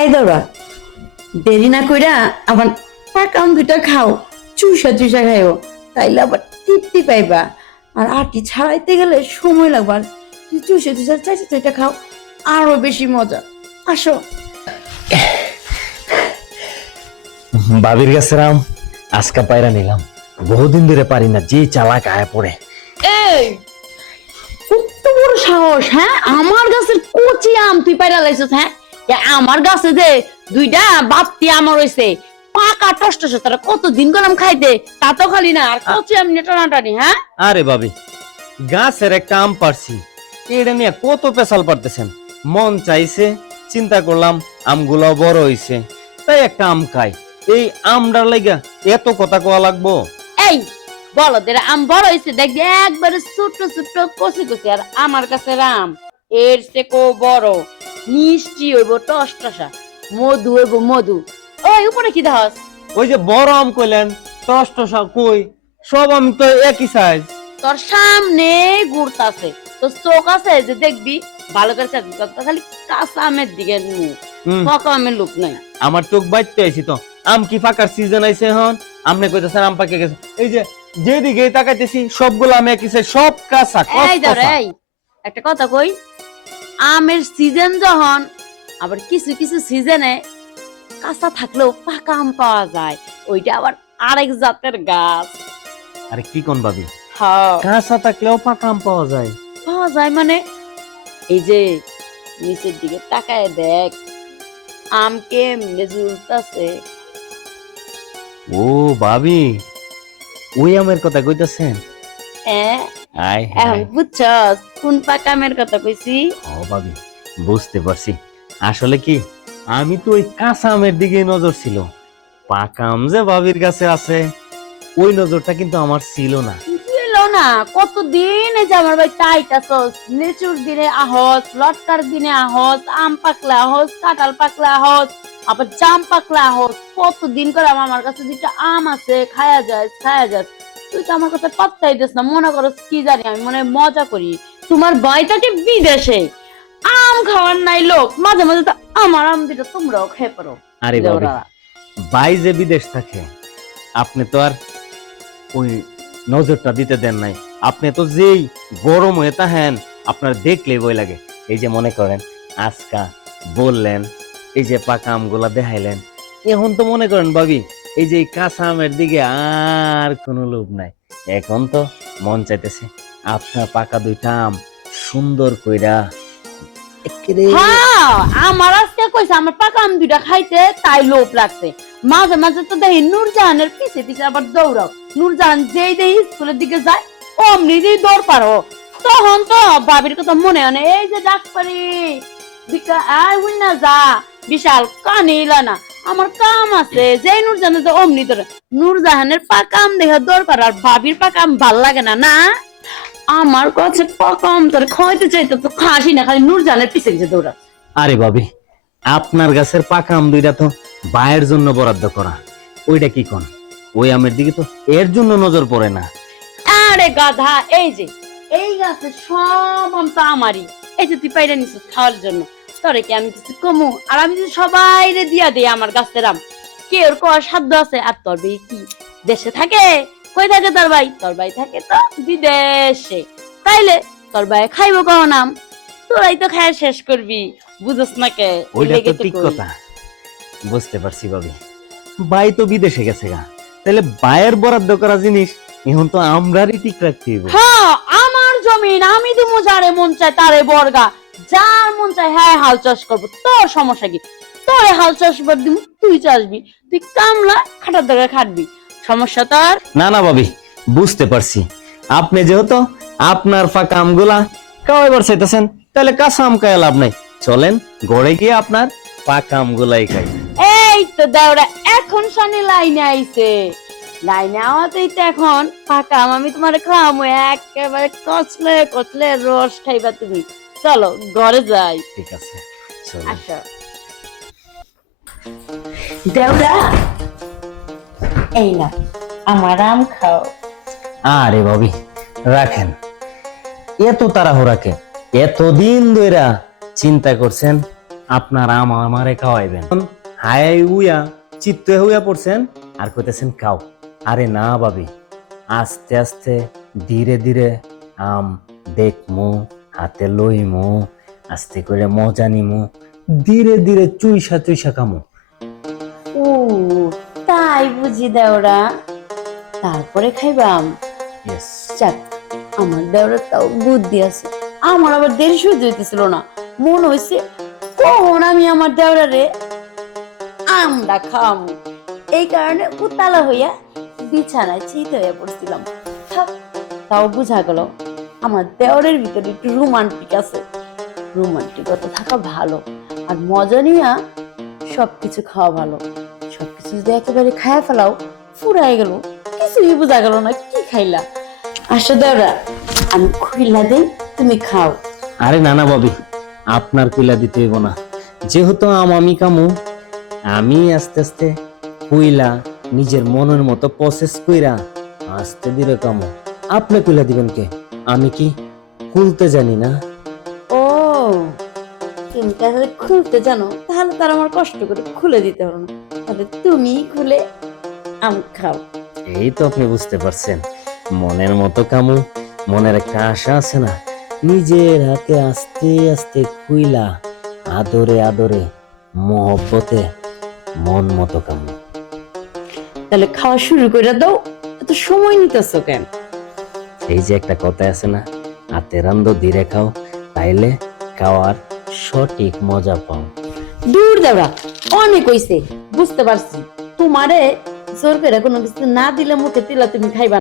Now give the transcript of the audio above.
এই দৌড়া দেরি না কইরা আবার পাকা আম দুইটা খাও চুষা চুষা খাইও তাইলে আবার তৃপ্তি পাইবা। আর আটি ছাড়াইতে গেলে সময় লাগবে আর তুই চুষে চুষা চাইছে তুইটা খাও আরও বেশি মজা। আসো। বাবির কাছে রাম আজকা পায়রা নিলাম। বহুদিন ধরে পারি না যে চালাক আয়া পড়ে। এই কত বড় সাহস হ্যাঁ? আমার গাছের কচি আম তুই পাইরা লাইছিস হ্যাঁ? আমার গাছে যে দুইটা বাপতি আমার হইছে পাকা টষ্ট তারা কত দিন গেলাম খাইতে তা তো খালি না আর কচি আম নেটা নাটানি হ্যাঁ? আরে বাবি গাছের একটা আম পারছি এটা নিয়ে কত পেশাল পারতেছেন? মন চাইছে চিন্তা করলাম আমগুলো বড় হইছে তাই একটা আম খাই। এই আমটার লাগা এত কথা কোয়া লাগবো? এই বলদের আম বড় হইছে দেখবি একবারে ছোট ছোট কচি কচি আর আমার কাছে রাম এর সে কো বড়। মিষ্টি হইব টস টসা। মধু হইব মধু। ওই উপরে কি দাস ওই যে বড় আম কইলেন টস টসা কই? সব আম তো একই সাইজ তোর সামনে ঘুরতাছে। তো চোখ আছে যে দেখবি ভালো করে চাকরি করতে খালি কাঁচা আমের দিকে মুখ ফাঁকা আমের লোক নাই। আমার চোখ বাইতে আইছি তো। আম কি ফাঁকার সিজন আইছে হন আমনে কইতেছেন আম পাকে গেছে। এই যে যেদিকে তাকাইতেছি সবগুলো আমি একই size, সব কাঁচা এই এই একটা কথা কই? আমের সিজন যখন আবার কিছু কিছু সিজনে কাঁচা থাকলেও পাকা আম পাওয়া যায়। ওইটা আবার আরেক জাতের গাছ। আরে কি কোন ভাবি হ্যাঁ। কাঁচা থাকলেও পাকা আম পাওয়া যায়। পাওয়া যায় মানে এই যে নিচের দিকে তাকায় দেখ আম কেমনে ঝুলতাছে। ও ভাবি ওই আমের কথা কইতাছেন? হ্যাঁ। এখন। বুঝছস কোন পাকা কথা কইছি? ও ভাবি বুঝতে পারছি। আসলে কি আমি তো ওই কাঁচা আমের দিকে নজর ছিল। পাকা আম যে ভাবির কাছে আছে ওই নজরটা কিন্তু আমার ছিল না। না কতদিন এই যে আমার ভাই তাইতাছস লিচুর দিনে আহস লটকার দিনে আহস আম পাকলে আহস কাঁঠাল পাকলে আহস আবার জাম পাকলে আহস কতদিন করে আমার কাছে দুইটা আম আছে খায়া যায় খায়া যায়। তুই তো আমার কথা পাত্তাই দিস না মনে করো কি জানি আমি মনে মজা করি। তোমার ভাই থাকে বিদেশে? আম খাওয়ার নাই লোক মাঝে মাঝে তো আমার আম দিটা তোমরাও খেয়ে পারো আরে দেওরা। বাই যে বিদেশ থাকে আপনি তো আর ওই নজরটা দিতে দেন নাই। আপনি তো যেই গরম হয়ে তাহেন আপনার দেখলেই বই লাগে। এই যে মনে করেন আজকা বললেন এই যে পাকা আমগুলা দেখাইলেন। এখন তো মনে করেন ভাবি এই যে আমের দিকে আর কোনো লোভ নাই। এখন তো মন চাইতেছে আপনার পাকা দুইটা আম সুন্দর কইরা হ্যাঁ আমার আজকে কইছে আমার পাকা আম দুইটা তাই লোভ লাগছে। মাঝে মাঝে তো দেখি নূরজাহানের পিছে পিছে আবার দৌড়াও। নূরজাহান যেই দেখি স্কুলের দিকে যায়, অমনি দিয়ে দৌড় পারো। তখন তো ভাবির কথা মনে হয় এই যে ডাক্তারি বিকা হুই না যা, বিশাল কানে না। আমার কাম আছে যেই নূরজাহানের তো অমনি ধরে। নূরজাহানের পাকা আম দেখে দৌড় পারো আর ভাবির পাকা আম ভালো লাগে না না? আমার কাছে পাকা আম তোর খাইতে চাইতে তো খাসি না খালি নূরজাহানের পিছে পিছে দৌড়া আরে ভাবি আপনার গাছের পাকা আম দুইটা তো বায়ের জন্য বরাদ্দ করা। ওইটা কি কোন? ওই আমের দিকে তো এর জন্য নজর পড়ে না। আরে গাধা এই যে এই গাছে সব আম তো আমারই। এই যে তুই পাইরা নিছিস খাওয়ার জন্য। তোরে কি আমি কিছু কমু? আর আমি যদি সবাই রে দিয়া দিই আমার গাছের আম। কে ওর কোয়ার সাধ্য আছে? আর তোর ভাই কি? দেশে থাকে? কই থাকে তোর ভাই? তোর ভাই থাকে তো বিদেশে। তাইলে তোর ভাই খাইবো কখন আম? তোরাই তো খায় শেষ করবি। বুঝস না কে? ওইটা তো তো ঠিক কথা। বুঝতে পারছি ভাবি। ভাই তো বিদেশে গেছে গা। তাহলে বায়ের বরাদ্দ করা জিনিস এখন তো আমরারই ঠিক রাখতে হ্যাঁ আমার জমিন আমি দিমু যারে মন চায় তারে বর্গা। যার মন চায় হ্যাঁ হাল চাষ করব তোর সমস্যা কি? তোরে হাল চাষ করে দিমু তুই চাষবি তুই কামলা খাটার দরকার খাটবি সমস্যা তোর? না না ভাবি বুঝতে পারছি। আপনি যেহেতু আপনার ফাঁকা আমগুলা খাওয়াইবার চাইতেছেন তাহলে কাঁচা আম খায় লাভ নাই। চলেন গড়ে গিয়ে আপনার পাকা আমগুলাই খাই। এই তো দেওরা এখন শানি লাইনে আইছে। লাইনে আওয়াতেই তো এখন ফাঁকা আম আমি তোমার খাওয়াবো একেবারে কচলে কচলে রস খাইবা তুমি। চলো ঘরে যাই। ঠিক আছে আসো দেওরা এই না আমার আম খাও। আরে ভাবি রাখেন। এত তাড়াহুড়াকে এতদিন ধইরা চিন্তা করছেন আপনার আম আমারে খাওয়াইবেন। হায় উইয়া চিত্ত হইয়া পড়ছেন আর কইতেছেন খাও। আরে না বাবি আস্তে আস্তে ধীরে ধীরে আম দেখমু। হাতে লইমু আস্তে করে মজা নিমু ধীরে ধীরে চুইসা চুইসা খামু। ও তাই বুঝি দেওরা। তারপরে খাইবাম? ইয়েস যাক আমার দেওরার তাও বুদ্ধি আছে। আমার আবার দেরি সহ্য হইতেছিল না। মন হয়েছে কখন আমি আমার দেওরারে আমরা খাম এই কারণে উতালা হইয়া বিছানায় চিত হয়ে পড়ছিলাম। তাও বুঝা গেল। আমার দেওরের ভিতরে একটু রোমান্টিক আছে। রোমান্টিকতা থাকা ভালো। আর মজা নিয়া সবকিছু খাওয়া ভালো। সবকিছু যদি একেবারে খায়া ফেলাও ফুরাই গেল, কিছুই বোঝা গেল না, কি খাইলা? আসো দেওরা, আমি খুইলা দেই, তুমি খাও। আরে না না ববি, আপনার কুইলা দিতে হইব না। যেহেতু আম আমি কামু, আমি আস্তে আস্তে কুইলা নিজের মনের মতো প্রসেস কইরা আস্তে ধীরে কামু। আপনি কুইলা দিবেন কে? আমি কি খুলতে জানি না? ও তুমি তাহলে খুলতে জানো? তাহলে তার আমার কষ্ট করে খুলে দিতে হবে না। তাহলে তুমি খুলে আম খাও। এই তো আপনি বুঝতে পারছেন। মনের মতো কামু মনের একটা আশা আছে না? নিজের হাতে আস্তে আস্তে কুইলা আদরে আদরে মহব্বতে মন মতো কামু। তাহলে খাওয়া শুরু করে দাও। এত সময় নিতেছো কেন? এই যে একটা কথা আছে না, হাতে রান্ধো, ধীরে খাও, তাইলে খাওয়ার সঠিক মজা পাও দূর দেওয়া অনেক হইছে, বুঝতে পারছি তোমারে জোর করে কোনো কিছু না দিলে মুখে তিলা তুমি খাইবা।